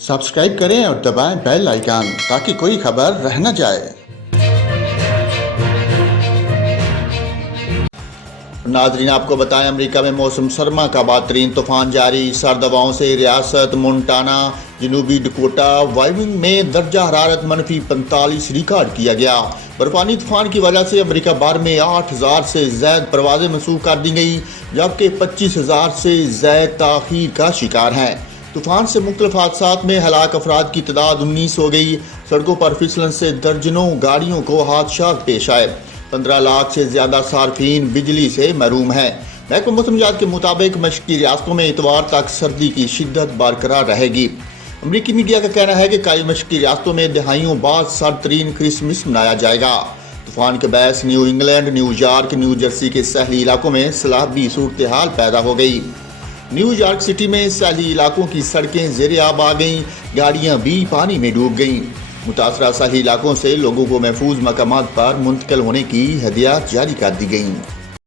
Subscribe करें और दबाएं बेल आइकन ताकि कोई खबर रह न जाए। नाजरीन, आपको बताएं, अमेरिका में मौसम सरमा का बदतरीन तूफान जारी। सर्द हवाओं से रियासत मोन्टाना, जनूबी डकोटा, वायमिंग में दर्जा हरारत -45 रिकॉर्ड किया गया। बर्फानी तूफान की वजह से अमेरिका भर में 8000 से ज़ायद परवाजें मनसूख कर दी गई, जबकि 25000 से ज़ायद ताख़ीर का शिकार हैं। तूफान से मुख्तलिफ हादसात में हलाक अफराद की तादाद 19 हो गई। सड़कों पर फिसलन से दर्जनों गाड़ियों को हादसात पेश आए। 15 लाख से ज़्यादा सार्फिन बिजली से महरूम हैं। महकमा मौसमियात के मुताबिक मशरक़ी रियासतों में इतवार तक सर्दी की शिद्दत बरकरार रहेगी। अमरीकी मीडिया का कहना है कि कई मशरक़ी रियासतों में दहाइयों बाद सर्द तरीन क्रिसमस मनाया जाएगा। तूफान के बायस New England, New York, New Jersey के सहली इलाकों में सैलाबी सूरत हाल पैदा हो गई। न्यूयॉर्क सिटी में सहली इलाकों की सड़कें ज़ेरे आब आ गईं, गाड़ियां भी पानी में डूब गईं। मुतासरा सहली इलाकों से लोगों को महफूज मकामात पर मुंतकिल होने की हदायत जारी कर दी गईं।